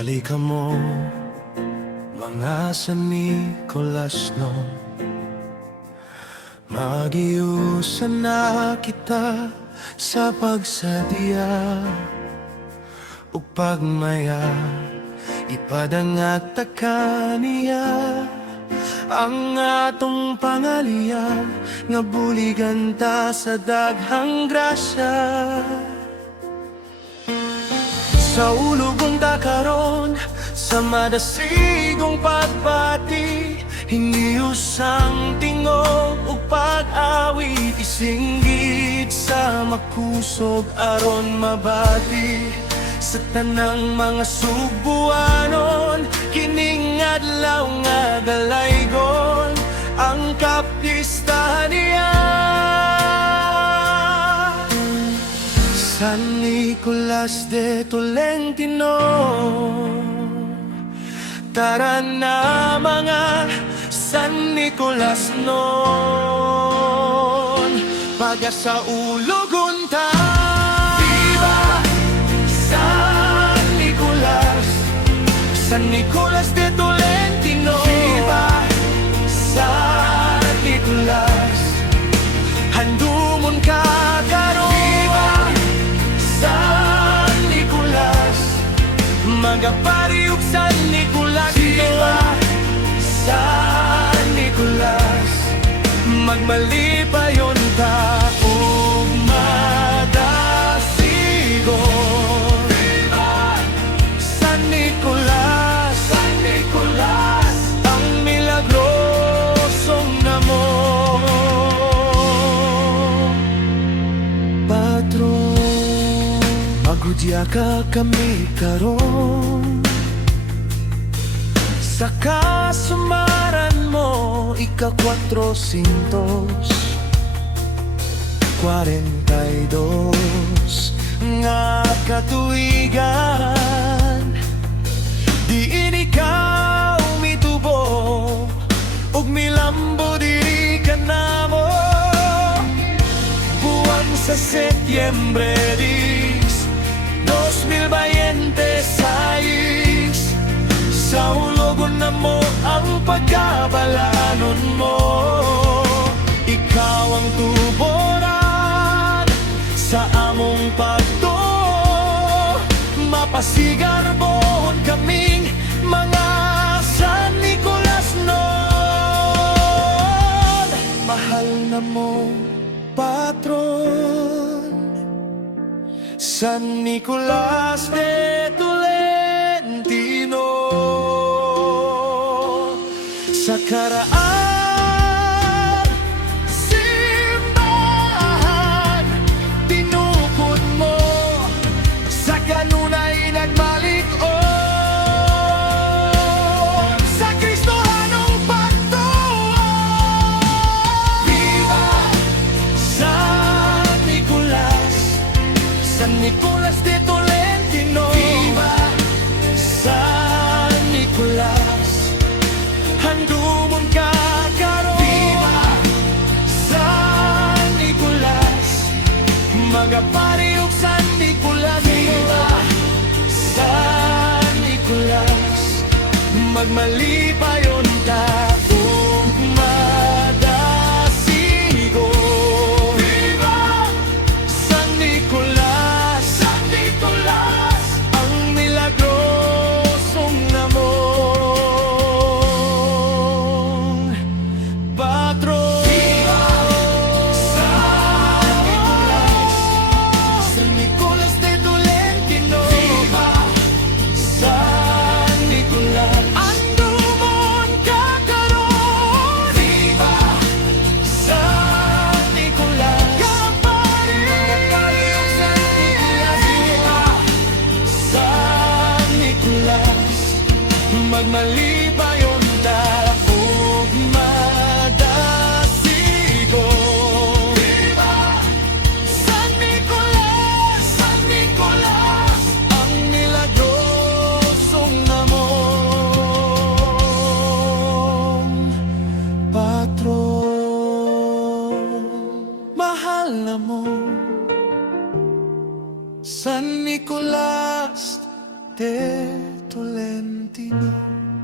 Halika mo, mga San Nicolas no, mag-iusan na kita sa pagsadya ug pagmaya, ipadangat ta kaniya ang atong pangaliya, nga buligan ta sa daghang grasya. Sa ulugong ta karon, sa madasigong pagpati, hindi usang tingog ug pag-awit, isinggit sa makusog aron mabati. Sa tanang mga subuanon, kining adlaw nga dalaygon ang kapistahan niya. San Nicolas de Tolentino, tara na mga San Nicolas non, paga sa ulugon ta. Viva San Nicolas, San Nicolas de Tolentino. Viva San Nicolas, handumon ka karon. Viva San Nicolas, magapari ug San Nicolas. Viva San Nicolas, magmalipayon ta ug madasigon. Viva San Nicolas, San Nicolas, ang milagrosong namong patron. Magudya ka kami karon, sa kasumaran mo ika-442 nga katuigan. Diin ikaw mitubo ug milambo diri ka namo, buwan sa Setyembre 2026. Sa ulogon na mo ang pagkabalanon mo, ikaw ang tuboran sa among pagto. Mapasigar mohon kaming mga San Nicolas non, mahal na mo patron, San Nicolas de Tolentino. Sa karaan, simbahan, tinukod mo, sa kanunay nagmalig-on, sa Kristohanong pagtuon. Viva San Nicolas, San Nicolas de Tolentino. Viva San Nicolas, handumon ka karon. Viva San Nicolas, mga pari ug San Nicolas. Viva San Nicolas, magmalipayon ta ug madasigon. Viva San Nicolas, San Nicolas, ang milagrosong namong patron. Viva San Nicolas, San Nicolas de Tolentino. Viva San Nicolas, andumon ka karon. Viva San Nicolas, kapari ug San Nicolas. Viva San Nicolas, magmalipayon ta ug madasigon. Viva San Nicolas, San Nicolas, ang milagrosong namong patron. Mahal na mo San Nicolas de Tolentino.